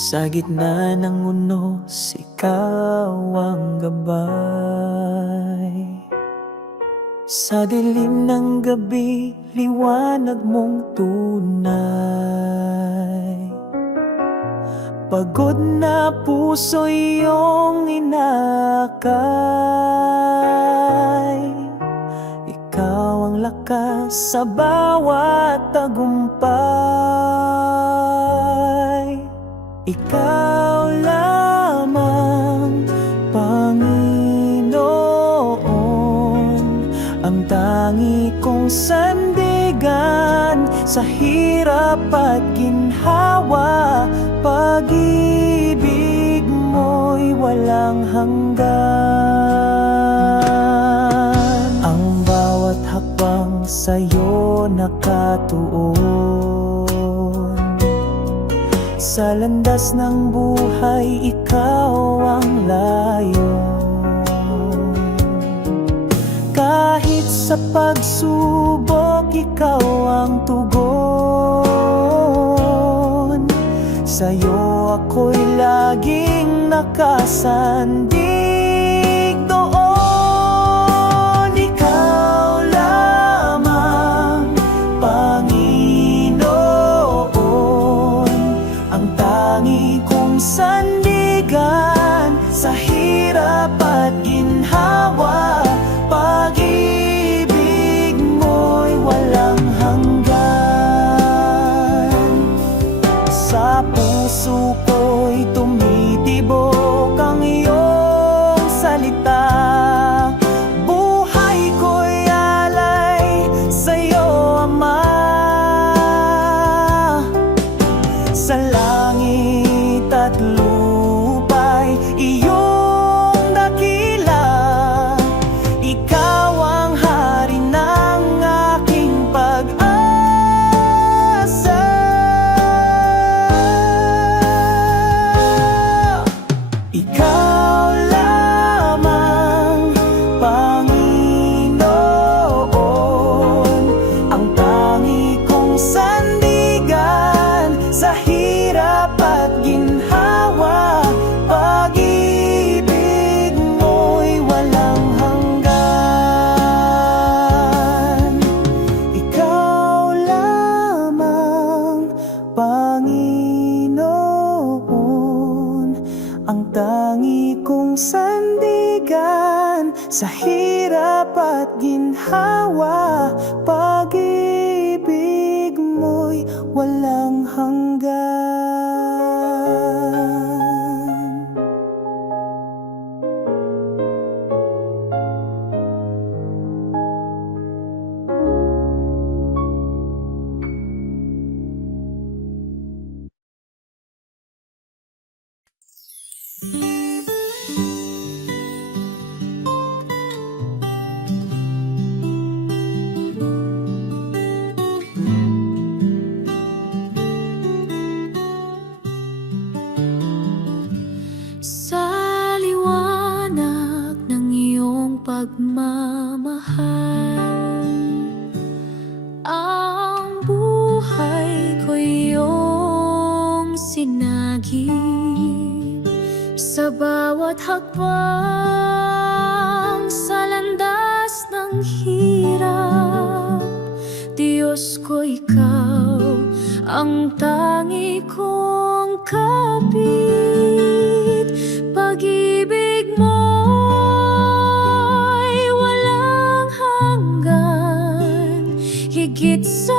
Sa gitna ng unos, ikaw ang gabay. Sa dilim ng gabi, liwanag mong tunay. Pagod na puso iyong inakay. Ikaw ang lakas sa bawat tagumpay. Ikaw lamang, Panginoon, ang tangi kong sandigan sa hirap at ginhawa. Pag-ibig mo'y walang hanggan. Ang bawat hakbang sa'yo nakatuon. Sa landas ng buhay, ikaw ang layon. Kahit sa pagsubok, ikaw ang tugon. Sa'yo ako'y laging nakasandig doon. Ikaw lamang, Panginoon, ang tangi kong sandigan sa hirap at ginhawa. Pag-ibig mo'y walang hanggan. Sa puso ko'y tumitibok ang iyong salita. Buhay ko'y alay sa'yo, Ama. Sa langit at lupa'y iyong dakila. Ikaw ang hari ng aking pag-asa. Ikaw lamang, Panginoon, ang tangi kong sandigan sa hirap at ginhawa. Pag-ibig mo'y walang hanggan. Ikaw lamang, Panginoon, ang tangi kong sandigan sa hirap at ginhawa. Pag-ibig mo'y walang hanggan. Sa liwanag ng iyong pagmamahal, ang buhay ko iyong sinagip. Sa bawat hakbang sa landas ng hirap, Diyos ko, ikaw ang tangi kong kapit. Pag-ibig mo'y walang hanggan, higit sa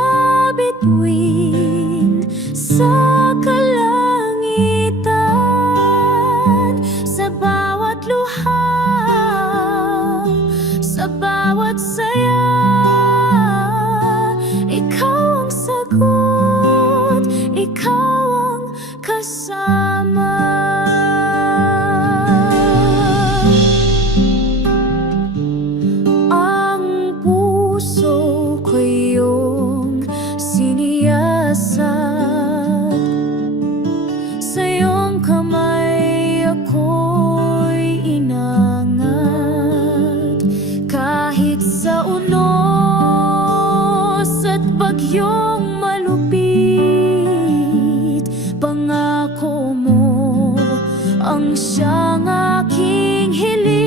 bituin sa kalangitan. Sa bawat luha, sa bawat saya, ikaw ang sagot, ikaw ang kasama. Ang puso ko iyong siniyasat, sa iyong kamay ako'y inangat. Kahit sa unos at bagyong malupit, siyang aking hiling.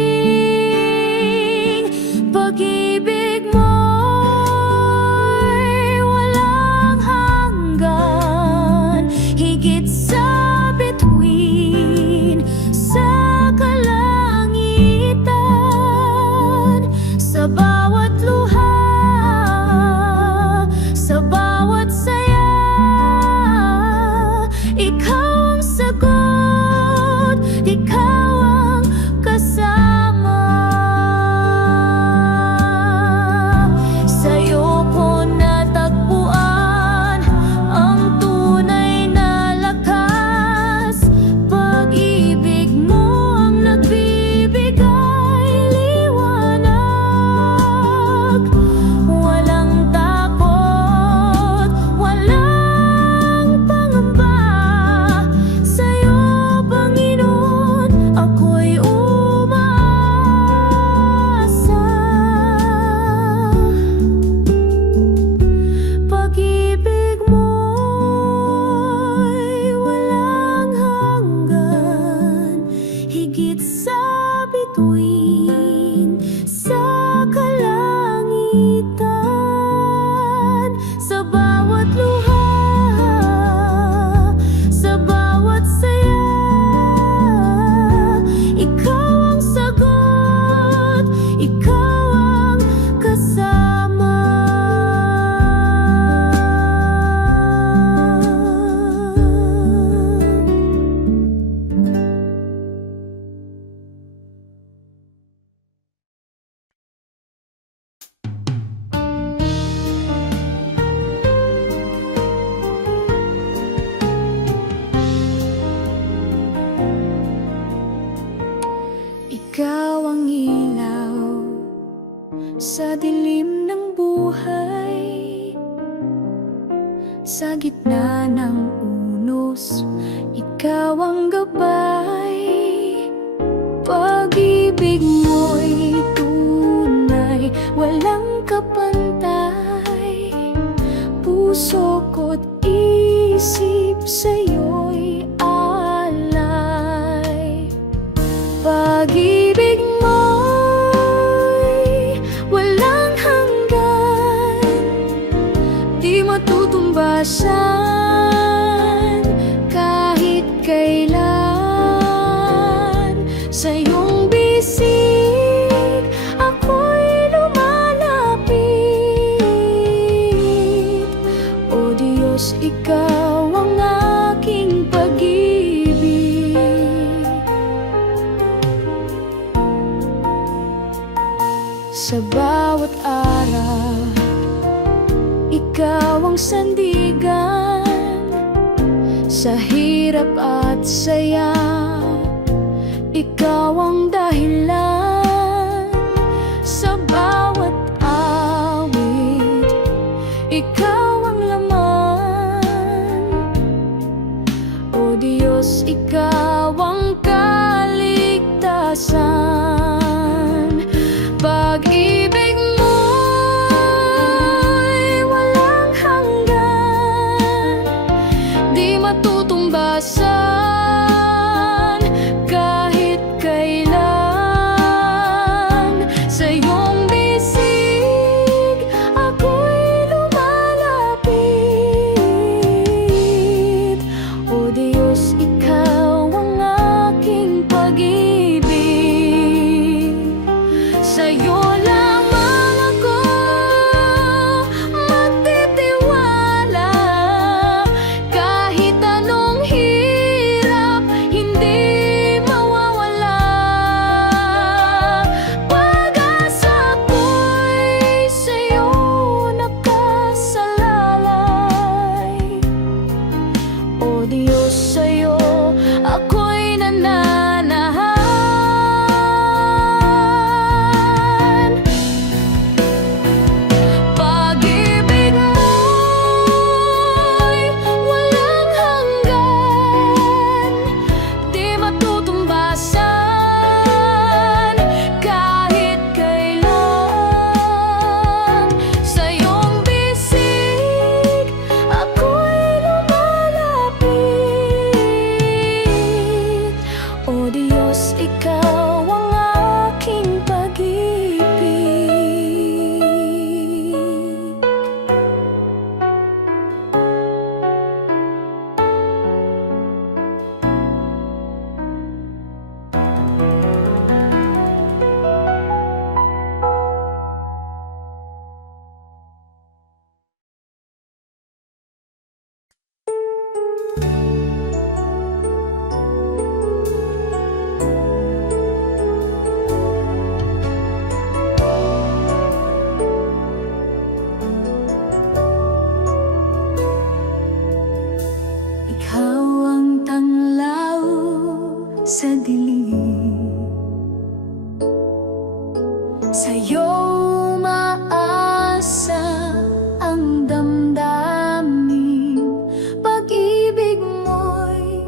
Pag-ibig mo'y walang hanggan, higit sa bituin sa kalangitan. Sa bawat luha, sa bawat saya, ikaw ang sagot, ikaw ang kasama. Sa'yo ko natagpuan ang tunay na lakas. Pag-ibig mo ang nagbibigay liwanag. Walang takot, walang pangamba. Sa'yo, Panginoon, ako'y umaasa. Pag-ibig mo'y walang hanggan, higit sa bituin sa kalangitan. Sa bawat luha, sa bawat saya, ikaw ang sagot, ikaw ang kasama. Ikaw ang ilaw sa dilim ng buhay, sa gitna ng unos, ikaw ang gabay. Pag-ibig mo'y tunay, walang kapantay. Puso ko't isip sa'yo'y alay. Pag-ibig mo'y walang hanggan, di matutumbasan kahit kailan. Sa iyong bisig ako'y lumalapit. O Diyos, ikaw ang aking pag-ibig. Sa bawat araw, ikaw ang sandigan. Sa hirap at saya, ikaw ang dahilan. Sa bawat awit, ikaw ang laman. O Diyos, ikaw ang kaligtasan. Pag-ibig mo'y walang hanggan, di matutumbasan kahit kailan. Sa iyong bisig ako'y lumalapit. O Diyos, ikaw ang aking pag-ibig. Sa'yo lamang ako magtitiwala, kahit anong hirap sa dilim. Sa'yo maasa ang damdamin, pag-ibig mo'y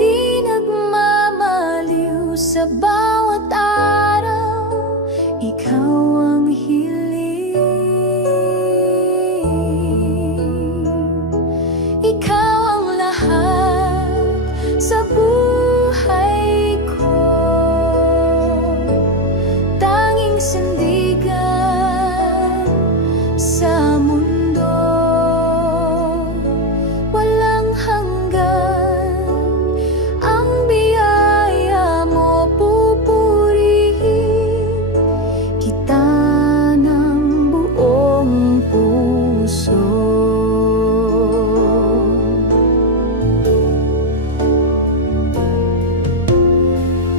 di nagmamaliw. Sa bawat araw, ikaw ang hiling. Ikaw ang lahat sa buhay ko, tanging sandigan sa mundo, walang hanggan. Ang biyaya mo, pupurihin kita ng buong puso.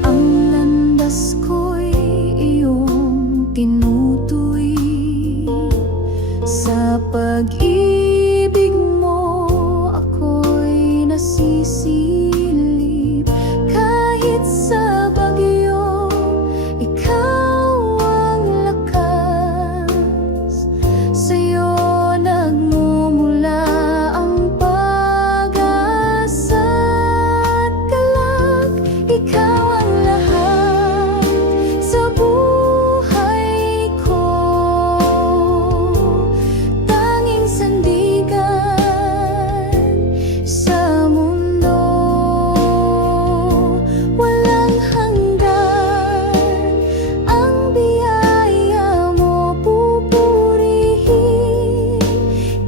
Ang landas ko'y iyong tinutuwi, sa pag-ibig mo ako'y nasisilip. Kahit sa bagyo, ikaw ang lakas. Sa'yo nagmumula ang pag-asa at galak. Ikaw ang lahat sa buhay ko, tanging sandigan sa mundo, walang hanggan. Ang biyaya mo, pupurihin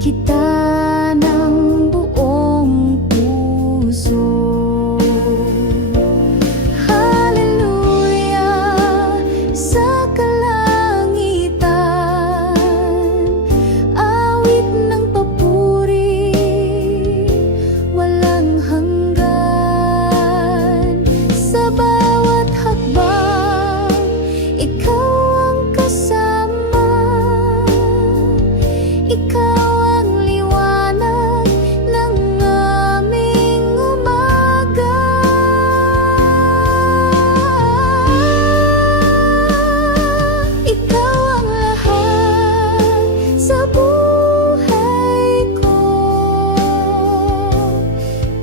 kita ng buong puso. Hallelujah sa kalangitan, awit ng papuri, walang hanggan. Sa bawat hakbang, ikaw ang kasama. Ikaw ang liwanag ng aming umaga. Ikaw ang lahat sa buhay ko,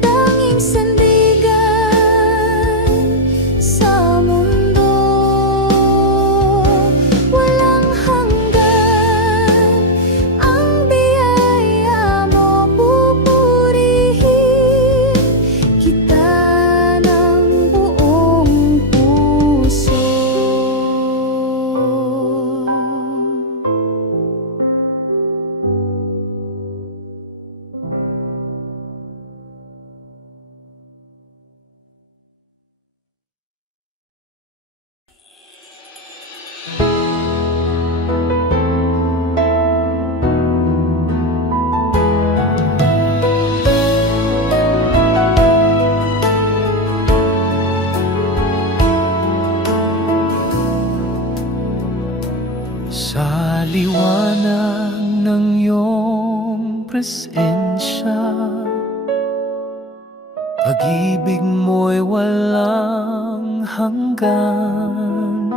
tanging sandigan sa mundo, walang hanggan. Ang biyaya mo, pupurihin kita ng buong puso. Sa liwanag ng iyong presensya, pag-ibig mo'y walang hanggan.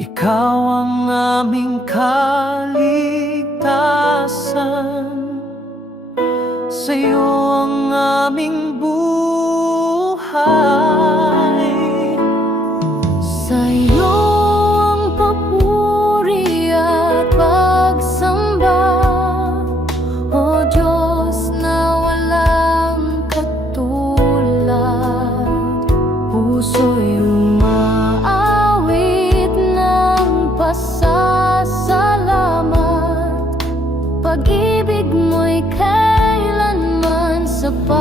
Ikaw ang aming kaligtasan, sa'yo ang aming buhay. Sa'yo ang papuri at pagsamba, O Diyos na walang katulad. Puso'y umaawit ng pasasalamat, pag-ibig mo'y kailanman sapat.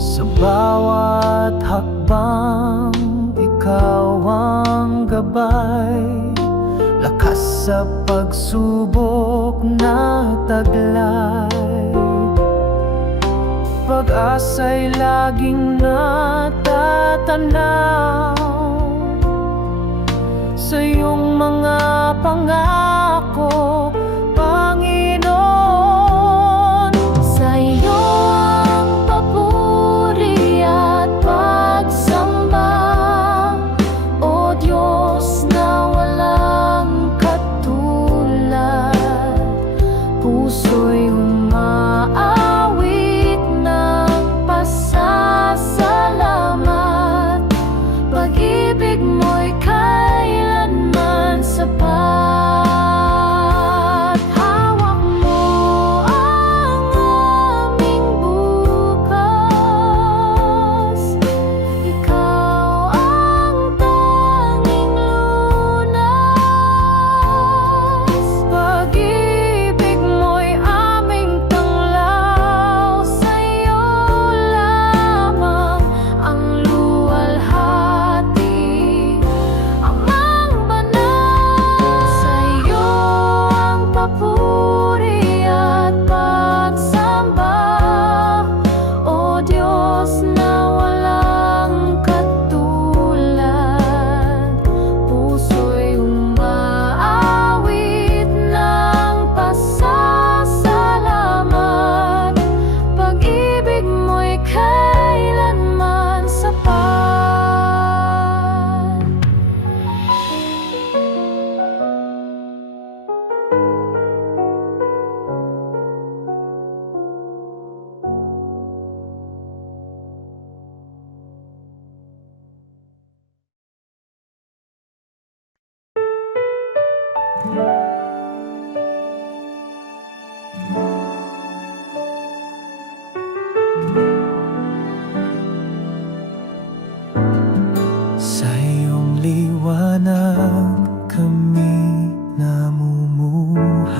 Sa bawat hakbang, ikaw ang gabay, lakas sa pagsubok na taglay. Pag-asa'y laging natatanaw sa iyong mga pangako, Panginoon.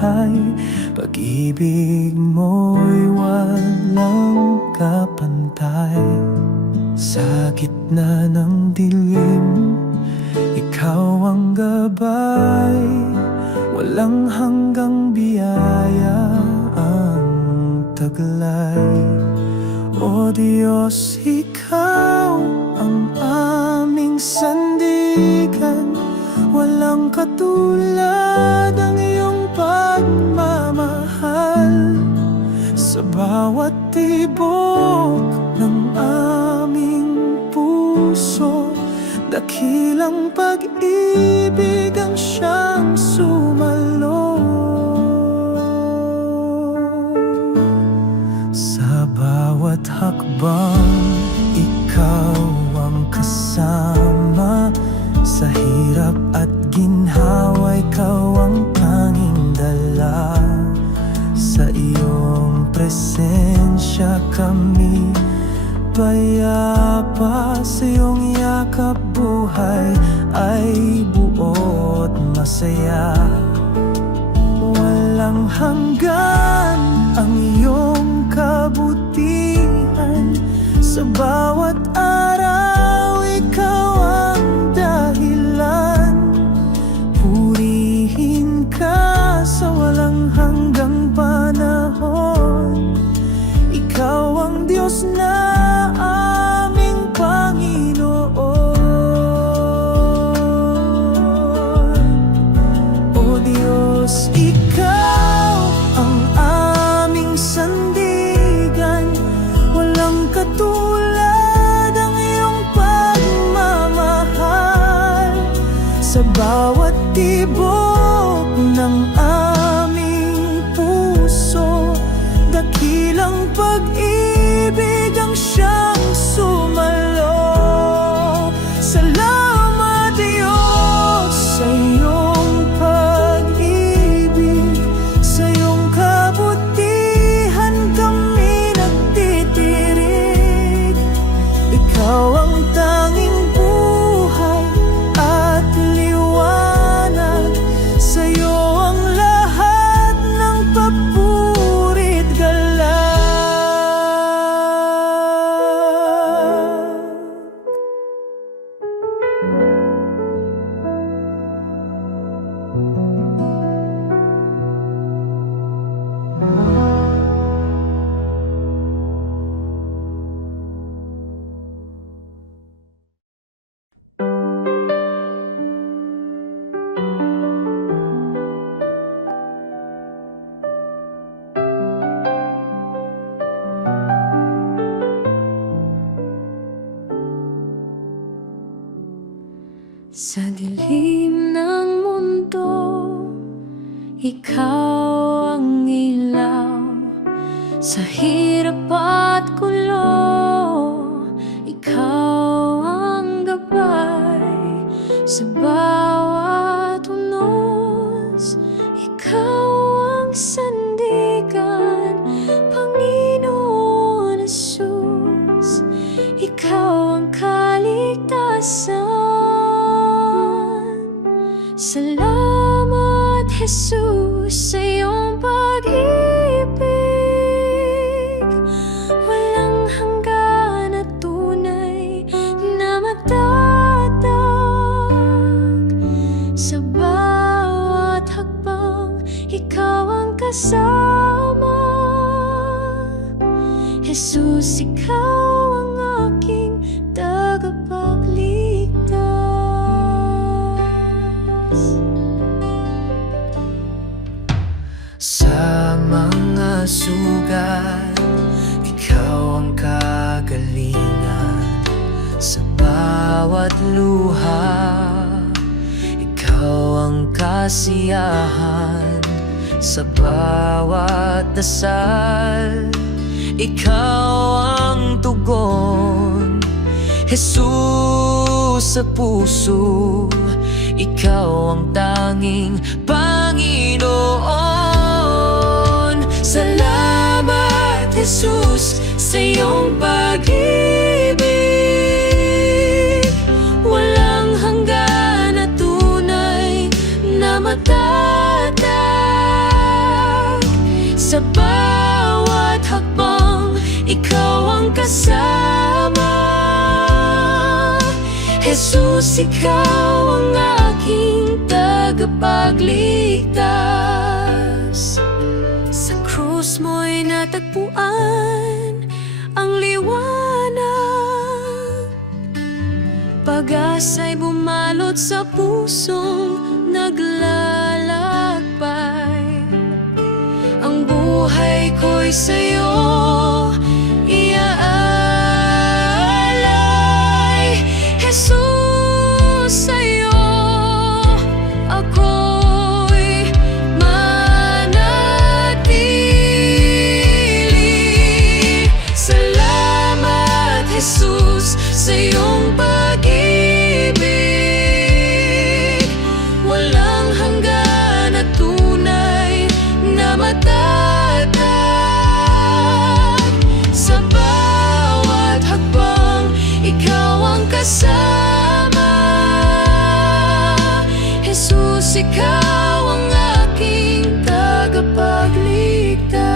buhay. Pag-ibig mo'y walang kapantay. Sa gitna ng dilim, ikaw ang gabay. Walang hanggang biyaya ang taglay. O Diyos, Ikaw ang aming sandigan. Walang katulad ang iyong pagmamahal. Sa bawat tibok ng aming puso, dakilang pag-ibig ang siyang sumalo. Sa bawat hakbang, ikaw ang kasama. Sa hirap at ginhawa, ikaw ang tanging dala. Sa iyong presensya kami payapa. Sa iyong yakap buhay ay buot masaya. Walang hanggan ang iyong kabutihan. Sa bawat araw, ikaw ang dahilan. Purihin ka sa walang hanggang panahon. Ikaw ang Diyos na aming Panginoon. O Diyos, Ikaw ang aming sandigan. Walang katulad ang iyong pagmamahal. Sa bawat tibok ng aming puso, dakilang pag-ibig ang siyang sumalo. Salamat Diyos sa iyong pag-ibig. Sa iyong kabutihan kami nagtitirig. Ikaw ang tanging buhay at liwanag. Sa iyo ang lahat ng papuri't galak. Sa dilim ng mundo, ikaw ang ilaw. Sa hirap at gulo, ikaw ang gabay. Sa bawat unos, ikaw ang sandigan. Panginoon Jesus, ikaw ang kaligtasan. Salamat Jesus sa iyong pag-ibig. Walang hanggan at tunay na matatag. Sa bawat hakbang, ikaw ang kasama. Jesus, ikaw ang aking tagapagligtas. Sa mga sugat, ikaw ang kagalingan. Sa bawat luha, ikaw ang kasiyahan. Sa bawat dasal, ikaw ang tugon. Jesus, sa puso, ikaw ang tanging Panginoon. Salamat Jesus sa iyong pag-ibig. Walang hanggan at tunay na matatag. Sa bawat hakbang, ikaw ang kasama. Jesus, ikaw ang aking tagapagligtas. Sa krus mo'y natagpuan ang liwanag. Pag-asa'y bumalot sa pusong naglalakbay. Ang buhay ko'y sa'yo iaalay. Jesus, sa'yo ako'y manatili. Salamat, Jesus, sa iyong pag-ibig. Walang hanggan at tunay na matatag. Sa bawat hakbang, ikaw ang kasama. Jesus, ikaw ang aking tagapagligtas.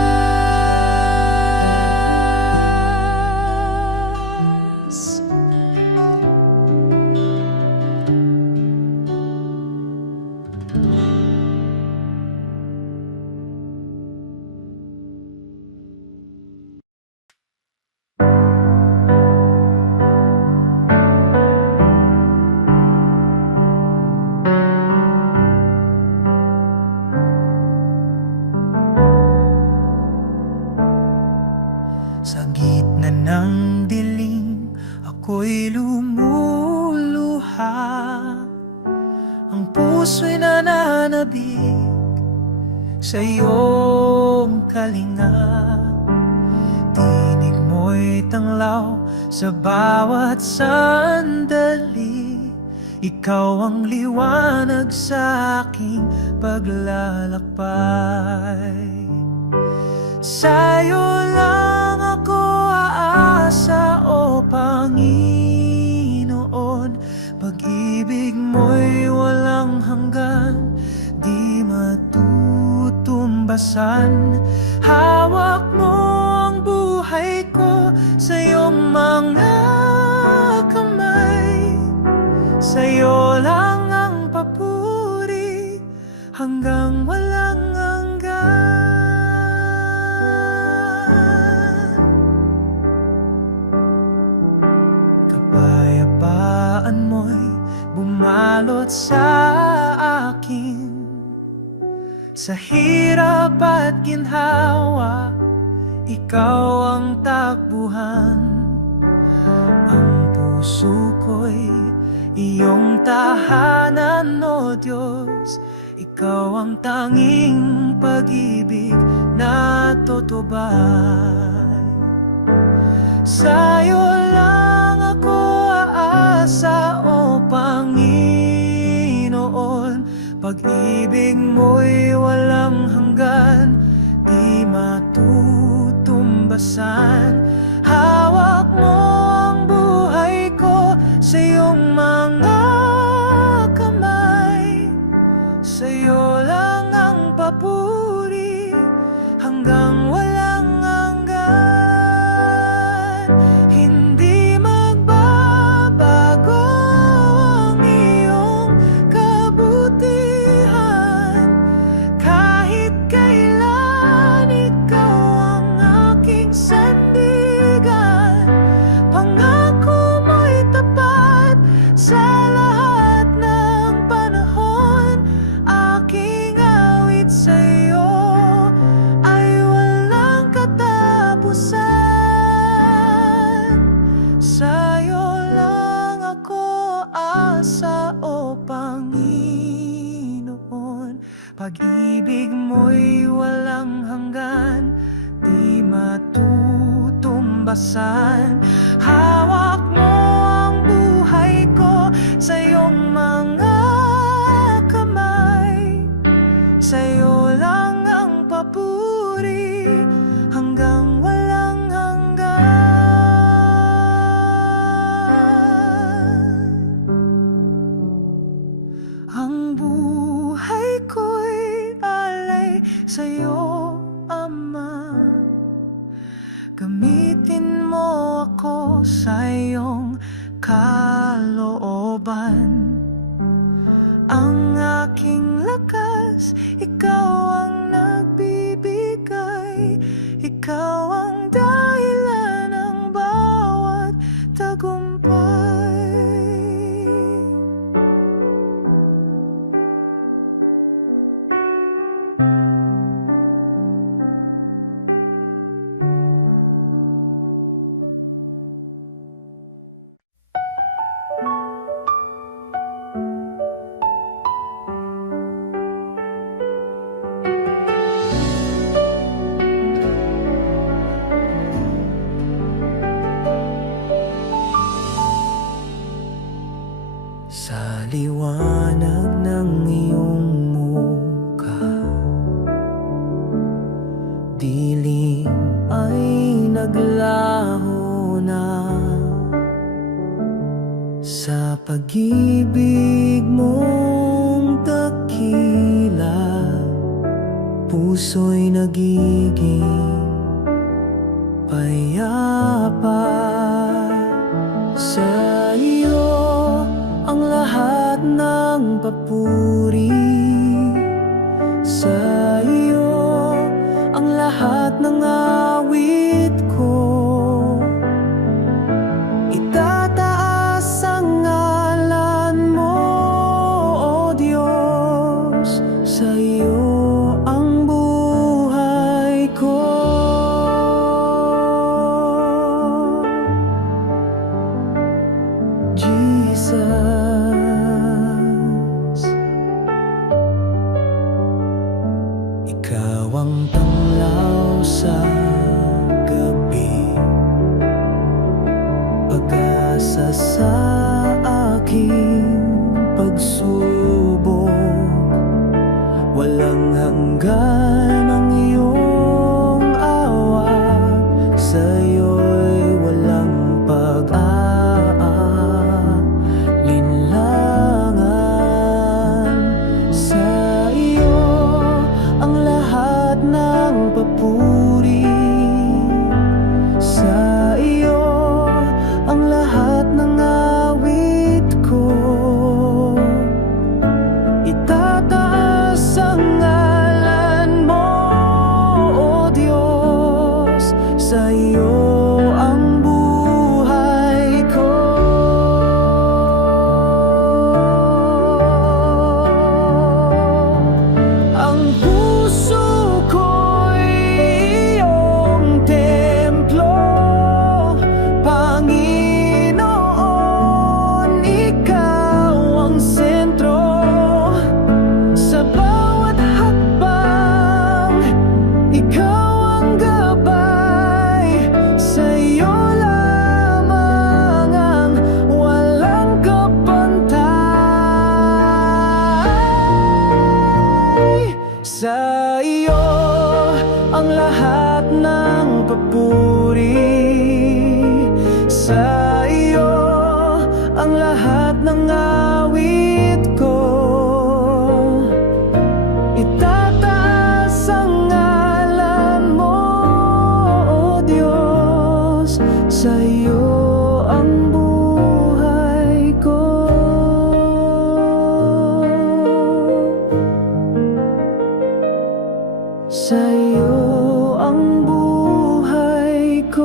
Sa gitna ng dilim, ako'y lumuluha. Ang puso'y nananabik sa iyong kalinga. Tinig mo'y tanglaw sa bawat sandali. Ikaw ang liwanag sa aking paglalakbay. Sa'yo lang ako aasa, o Panginoon. Pag-ibig mo'y walang hanggan, di matutumbasan. Hawak mo ang buhay ko sa iyong mga kamay. Sa'yo lang ang papuri hanggang walang hanggan. Kapayapaan mo'y bumalot sa akin. Sa hirap at ginhawa, ikaw ang takbuhan. Ang puso ko'y iyong tahanan, o Diyos. Ikaw ang tanging pag-ibig na tutubay. Sa'yo lang ako aasa, o Panginoon. Pag-ibig mo'y walang hanggan, di matutumbasan. Hawak mo ang buhay ko sa iyong mga kamay. Sa'yo lang ang papuri hanggang walang hanggan. Hindi magbabago ang iyong kabutihan. Kahit kailan, ikaw ang aking sandigan. Pangako mo'y tapat sa lahat ng panahon. Aking awit sa'yo ay walang katapusan. Sa'yo lang ako asa, o Panginoon. Pag-ibig mo'y walang hanggan, di matutumbasan. Hawak mo ang buhay ko sa iyong mga kamay. Sa'yo lang ang papuri hanggang walang hanggan. Ang buhay ko'y alay sa'yo, Ama. mo ako sa iyong kalooban. Ang aking lakas, ikaw ang nagbibigay. Ikaw ang dahilan ng bawat tagumpay. Sa liwanag ng iyong mukha, dilim ay naglaho na. Sa pag-ibig mong dakila, puso'y nagiging payapa. Sa iyo ang lahat ng papuri, sa iyo ang lahat ng awit ko. Itataas ang ngalan mo, O Diyos, sa iyo ang buhay ko. Jesus, ikaw ang tanglaw sa gabi, pag-asa sa aking pagsubok. Walang hanggan ang iyong awa, sa iyo'y walang pag-aalinlangan. Sa iyo ang lahat ng papuri, sa iyo ang lahat ng awit ko. Itataas ang ngalan mo, O Diyos, sa iyo ang buhay ko. Ang puso ko'y iyong templo, Panginoon, ikaw ang sentro. Sa bawat hakbang, ikaw ang gabay. Sa iyo lamang ang walang kapantay. Sa iyo ang lahat ng papuri, sa iyo ang lahat ng awit ko. Itataas ang ngalan mo, O Diyos, sa iyo ang buhay ko. Sa iyo ang buhay ko.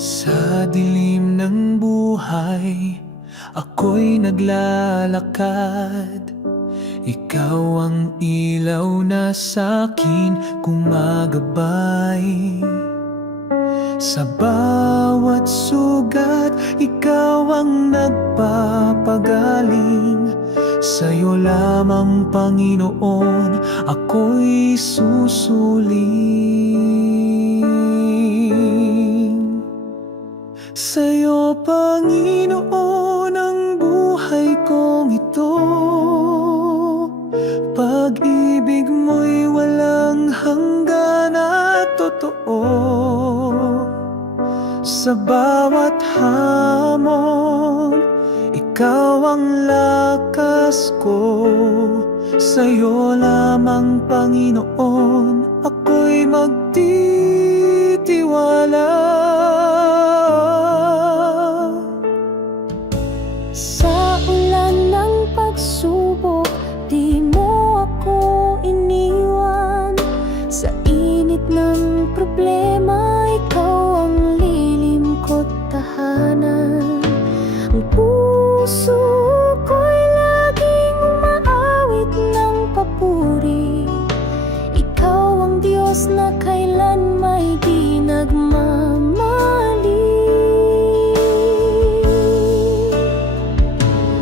Sa dilim ng buhay, ako'y naglalakad. Ikaw ang ilaw na sa'kin gumagabay. Sa bawat sugat, ikaw ang nagpapagaling. Sa'yo lamang, Panginoon, ako'y susuling. Sa'yo, Panginoon, ang buhay kong ito. Pag-ibig mo'y walang hanggan at totoo. Sa bawat hamon, ikaw ang lakas ko. Sa'yo lamang, Panginoon, ako'y magtitiwala. Sa ulan ng pagsubok, di mo ako iniwan. Sa init ng problema, ikaw ang lilim ko't tahanan. Ang puso ko'y laging umaawit ng papuri. Ikaw ang Diyos na kailan may di nagmamali.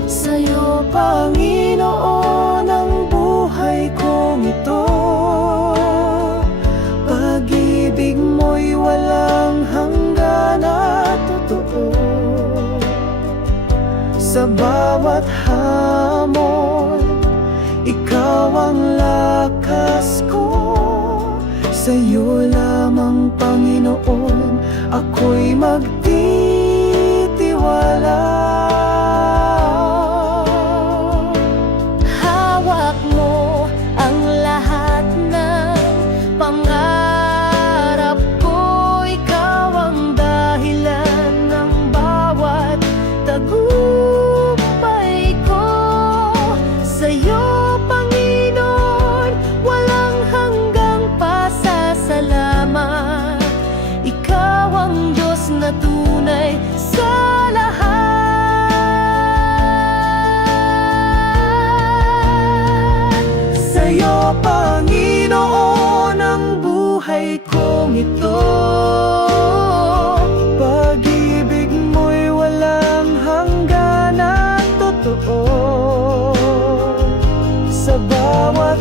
Sa'yo, Panginoon, ang buhay kong ito. Pag-ibig mo'y walang hanggan at totoo. Sa bawat hamon, ikaw ang lakas ko. Sa'yo lamang, Panginoon, ako'y magtitiwala. Hawak mo ang lahat ng pangarap ko. Ikaw ang dahilan ng bawat tagumpay ko. Sa'yo, Panginoon, walang hanggang pasasalamat. Ikaw ang Diyos na tunay sa lahat. Sa'yo, Panginoon, ang buhay kong ito. Pag-ibig mo'y walang hanggan at totoo. Sa bawat